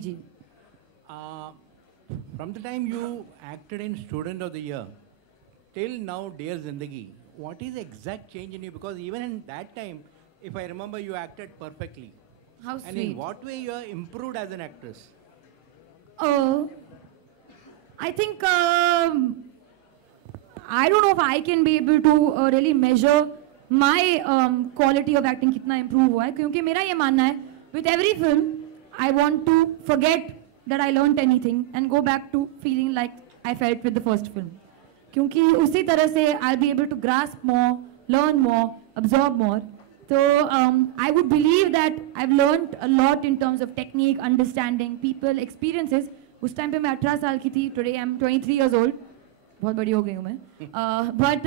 Ji. Uh, from the time you acted in Student of the Year till now, Dear Zindagi, what is the exact change in you? Because even in that time, if I remember, you acted perfectly. How And in sweet. what way you are improved as an actress? Uh, I think I don't know if I can be able to really measure my quality of acting कितना improve हुआ है क्योंकि मेरा ये मानना है with every film I want to forget that I learned anything and go back to feeling like I felt with the first film क्योंकि उसी तरह से I'll be able to grasp more, learn more, absorb more. So I would believe that I've learned a lot in terms of technique, understanding, people, experiences. उस time पे मैं 18 साल की थी. Today I'm 23 years old. बहुत बड़ी हो गई हूँ मैं. But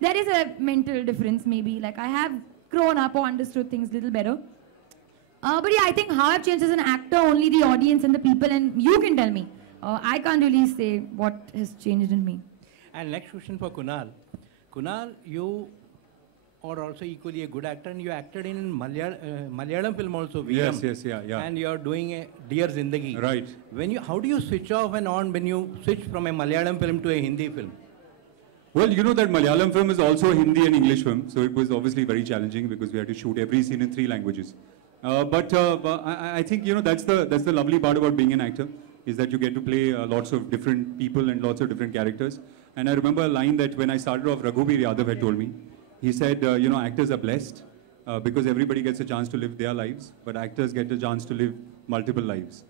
there is a mental difference maybe. Like I have grown up or understood things a little better. But yeah, I think how I've changed as an actor, only the audience and the people, and you can tell me. I can't really say what has changed in me. And next question for Kunal. Kunal, you are also equally a good actor, and you acted in Malayalam film also. Veeram. Yes, yeah. And you are doing a Dear Zindagi. Right. How do you switch off and on when you switch from a Malayalam film to a Hindi film? Well, you know that Malayalam film is also a Hindi and English film, so it was obviously very challenging because we had to shoot every scene in 3 languages. But I think that's the lovely part about being an actor, is that you get to play lots of different people and lots of different characters. And I remember a line that when I started off, Raghubir Yadav had told me. He said, actors are blessed because everybody gets a chance to live their lives, but actors get a chance to live multiple lives.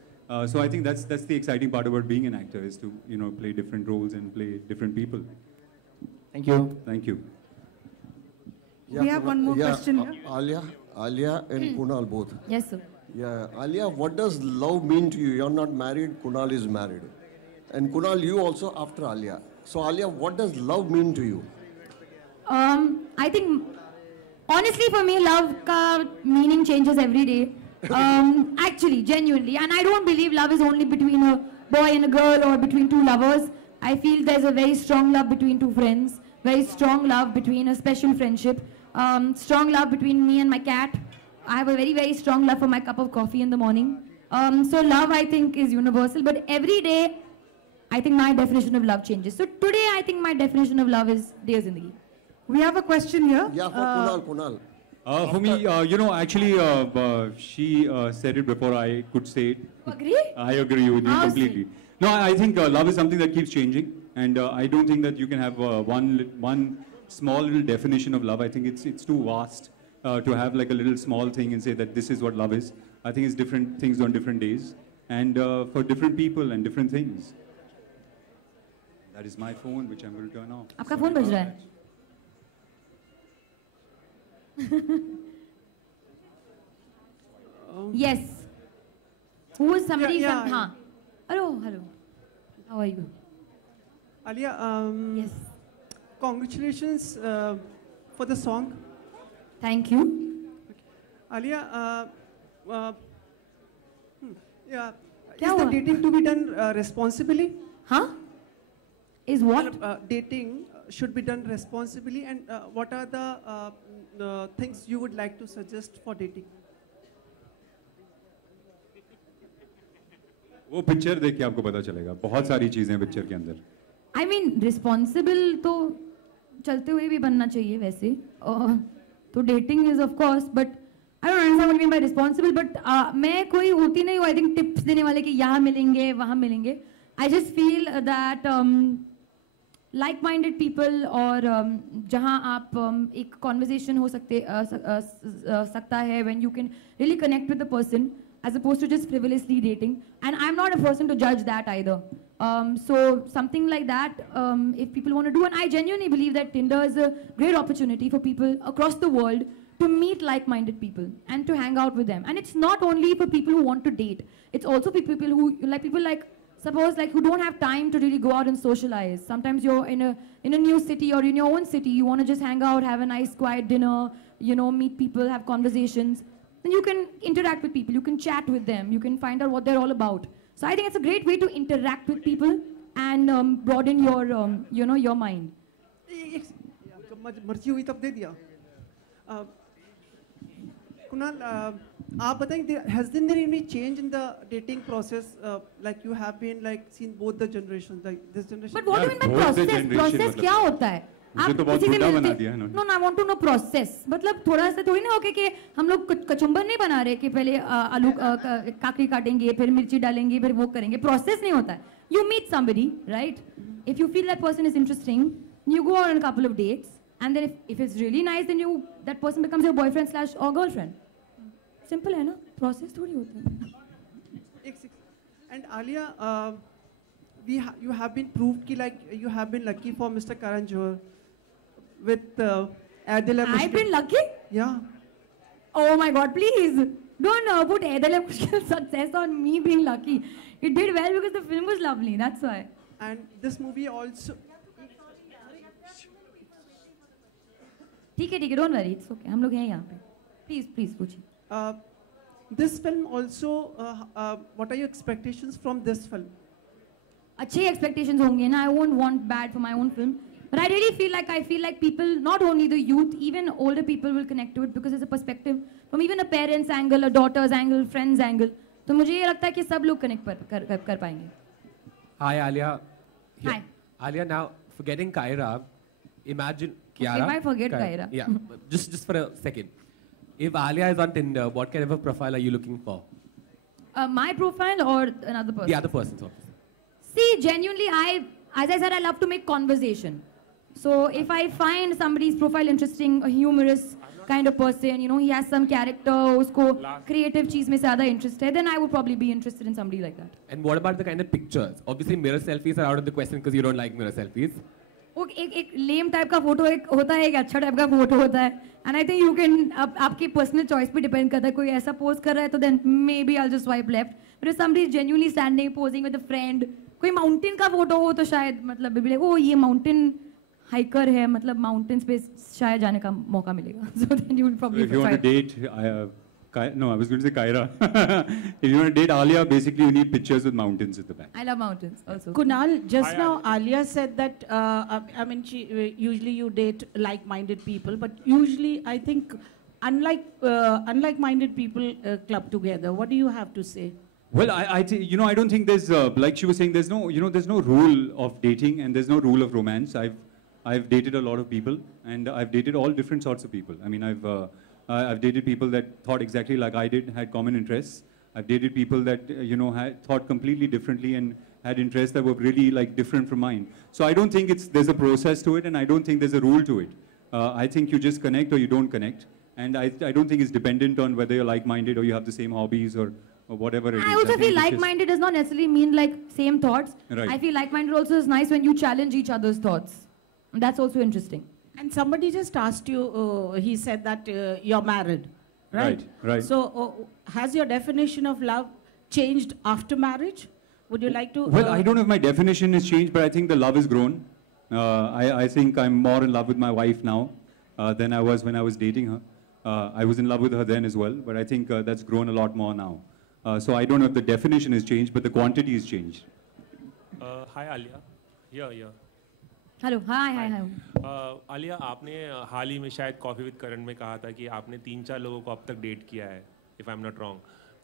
So I think that's the exciting part about being an actor, is to play different roles and play different people. Thank you. Thank you. We have one more question here. Alia and Kunal both. Yes, sir. Yeah, Alia, what does love mean to you? You're not married, Kunal is married. And Kunal, you also after Alia. So Alia, what does love mean to you? I think, honestly for me, love ka meaning changes every day. Actually, genuinely. And I don't believe love is only between a boy and a girl or between 2 lovers. I feel there's a very strong love between 2 friends, very strong love between a special friendship, strong love between me and my cat. I have a very, very strong love for my cup of coffee in the morning. So love, I think, is universal. But every day, I think my definition of love changes. So today, I think my definition of love is Dear Zindagi. We have a question here. Yeah, for Kunal. For me, actually, she said it before I could say it. You agree? I agree with you completely. No, I think love is something that keeps changing, and I don't think that you can have one small little definition of love. I think it's too vast to have like a little small thing and say that this is what love is. I think it's different things on different days, and for different people and different things. That is my phone, which I'm going to turn off. आपका phone बज रहा है? Yes. Who is somebody? Yeah. Hello. How are you? Alia, Yes. congratulations for the song. Thank you. Alia, क्या is the हुआ? dating to be done responsibly? Huh? Is what? Dating should be done responsibly, and what are the things you would like to suggest for dating? वो picture देख के आपको पता चलेगा. बहुत सारी चीजें पिक्चर के अंदर. I mean, responsible तो चलते हुए भी बनना चाहिए वैसे. तो dating is of course, but I don't understand what you mean by responsible. But मैं कोई होती नहीं हूँ. I think tips देने वाले कि यहाँ मिलेंगे, वहाँ मिलेंगे. I just feel that like-minded people और जहाँ आप एक conversation हो सकता है when you can really connect with the person as opposed to just frivolously dating. And I'm not a person to judge that either. So something like that, if people want to do, and I genuinely believe that Tinder is a great opportunity for people across the world to meet like-minded people and to hang out with them. And it's not only for people who want to date. It's also for people who suppose who don't have time to really go out and socialize. Sometimes you're in a new city or in your own city, you want to just hang out, have a nice quiet dinner, meet people, have conversations. Then you can interact with people, you can chat with them, you can find out what they're all about. So I think it's a great way to interact with people and broaden your, your mind. मर्जी हुई तब दे दिया. Kunal, आप बताएं, has there been any change in the dating process? Like you have been like seen both the generations, like this generation. But what do you mean by both the process? generation Process मतलब- क्या होता है? मुझे तो बहुत किसी से बुड्ढा मिलते- बना दिया इन्होंने। No, no, I want to know process. मतलब थोड़ा सा थोड़ी ना होके कि हम लोग कचुम्बर नहीं बना रहे कि पहले आलू काकड़ी काटेंगे, फिर मिर्ची डालेंगे, फिर वो करेंगे. Process नहीं होता है. You meet somebody, right? If you feel that person is interesting, you go on a couple of dates, and then if it's really nice, then that person becomes your boyfriend / or girlfriend. Simple है ना? Process थोड़ी होता है. And Alia, you have been proved कि like you have been lucky for Mr. Karan Johar with Adila Mushkil. I've been lucky? Yeah. Oh my God, please. Don't put Adil Mushkil's success on me being lucky. It did well because the film was lovely, that's why. And this movie also. ठीक है, don't worry, it's okay. हम लोग हैं यहाँ पे. Please, पूछिए. This film also, what are your expectations from this film? अच्छे expectations होंगे ना. I won't want bad for my own film. But I really feel like people, not only the youth, even older people will connect to it because it's a perspective from even a parent's angle, a daughter's angle, friend's angle. तो मुझे ये लगता है कि सब लोग connect कर पाएंगे. Hi, Alia. Hi. Alia, now forgetting Kaira, imagine Kiara. Okay, why forget Kaira? Yeah, just for a second. If Alia is on Tinder, what kind of a profile are you looking for? My profile or another person? The other person's obviously. See, genuinely, as I said, I love to make conversation. So if I find somebody's profile interesting, a humorous kind of person, he has some character, usko creative cheez mein zyada interest hai, then I would probably be interested in somebody like that. And what about the kind of pictures? Obviously, mirror selfies are out of the question because you don't like mirror selfies. एक lame type का photo एक होता है, एक अच्छा type का photo होता है. And I think you can, आपकी पर्सनल चॉइस पे डिपेंड करता है. कोई ऐसा पोज कर रहा है तो then maybe I'll just swipe left. But if somebody is genuinely standing, posing with a friend, कोई माउंटेन का फोटो हो तो शायद मतलब be like, oh ये माउंटेन हाइकर है, मतलब माउंटेन्स पे शायद जाने का मौका मिलेगा. So then you will probably. If you want to date, no, I was going to say Kaira. If you want to date Alia, basically you need pictures with mountains at the back. I love mountains also. Kunal, just now Alia said that, I mean, usually you date like-minded people, but usually I think unlike-minded people club together. What do you have to say? Well, I don't think there's, like she was saying, there's no rule of dating and there's no rule of romance. I've dated a lot of people and I've dated all different sorts of people. I mean, I've dated people that thought exactly like I did, had common interests. I've dated people that, had thought completely differently and had interests that were really like different from mine. So I don't think there's a process to it and I don't think there's a rule to it. I think you just connect or you don't connect. And I don't think it's dependent on whether you're like-minded or you have the same hobbies or whatever it is. I also think feel it's just- like-minded does not necessarily mean like same thoughts. Right. I feel like-minded also is nice when you challenge each other's thoughts. That's also interesting. And somebody just asked you, he said that you're married, right? Right. So has your definition of love changed after marriage? Would you like to? Well, I don't know if my definition has changed, but I think the love has grown. I think I'm more in love with my wife now than I was when I was dating her. I was in love with her then as well, but I think that's grown a lot more now. So I don't know if the definition has changed, but the quantity has changed. Hi Alia. Yeah. Hello. Hi. Alia, आपने हाल ही में शायद coffee with करण में कहा था कि आपने 3-4 लोगों को अब तक डेट किया है, if I am not wrong.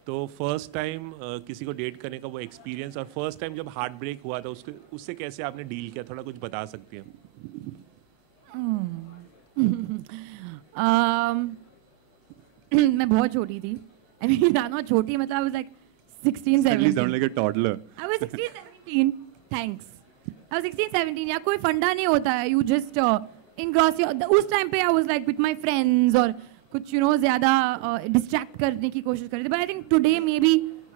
तो फर्स्ट टाइम किसी को डेट करने का वो एक्सपीरियंस और फर्स्ट टाइम जब हार्ट ब्रेक हुआ था उससे कैसे आपने डील किया, थोड़ा कुछ बता सकती हैं? मैं बहुत छोटी थी. I mean, not छोटी, मतलब I was like 16, 17. Suddenly sound like a toddler. I was 16, 17. Thanks. I was 16, 17. या कोई फंडा नहीं होता है. You just engross your. उस टाइम पे I was like with my friends और कुछ ज़्यादा distract करने की कोशिश कर रही थी. But I think today maybe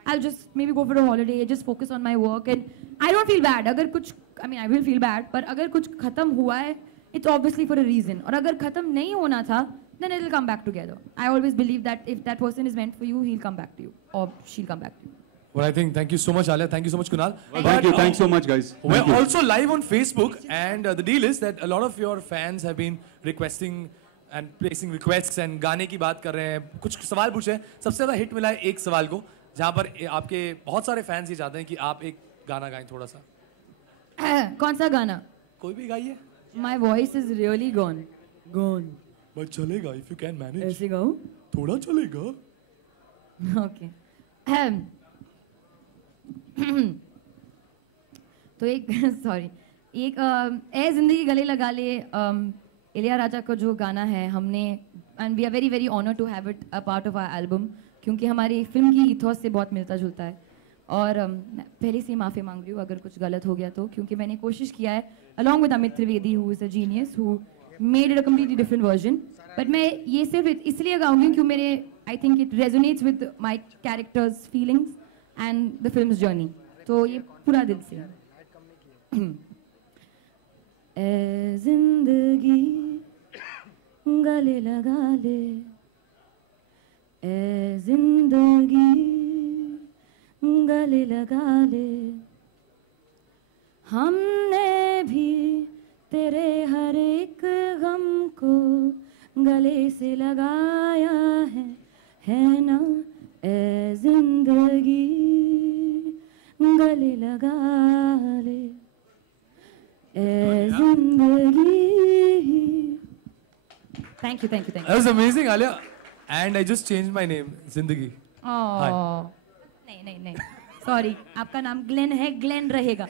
I'll just maybe go for a holiday, just focus on my work and I don't feel bad. अगर कुछ, I mean I will feel bad, but अगर कुछ खत्म हुआ है, it's obviously for a reason. और अगर खत्म नहीं होना था, then it'll come back together. I always believe that if that person is meant for you, he'll come back to you or she'll come back to you. Well, I think, thank you so much, Alia. Thank you so much, Kunal. Well, thank you. Thanks so much, guys. We're Thank you. also live on Facebook, and the deal is that a lot of your fans have been requesting and placing requests and गाने की बात कर रहे हैं. कुछ सवाल पूछे. सबसे ज़्यादा हिट मिला है एक सवाल को, जहाँ पर आपके बहुत सारे फैंस ये चाहते हैं कि आप एक गाना गाएं थोड़ा सा. कौन सा गाना? कोई भी गाइए. My voice is really gone. But चलेगा if you can manage. ऐसे गाऊं? थोड़ा चलेगा. ओके. तो एक सॉरी एक ए जिंदगी गले लगा ले इलियाराजा का जो गाना है हमने and we are very very honour to have it a part of our album क्योंकि हमारी फिल्म की इथॉस से बहुत मिलता जुलता है और मैं पहले से ही माफ़ी मांग रही हूँ अगर कुछ गलत हो गया तो क्योंकि मैंने कोशिश किया है along with Amit Trivedi who is a genius who made it a completely different version but मैं ये सिर्फ इसलिए गाऊंगी क्योंकि मेरे I think it resonates with my characters feelings and the film journey तो ये पूरा दिल से ए जिंदगी गले लगा ले ए जिंदगी गले लगा ले हमने भी तेरे हर एक गम को गले से लगाया है ना ए जिंदगी गले लगा ले ए जिंदगी. Thank you. That was amazing, Alia. And I just changed my name, Zindagi. नहीं सॉरी आपका नाम ग्लेन है ग्लेन रहेगा.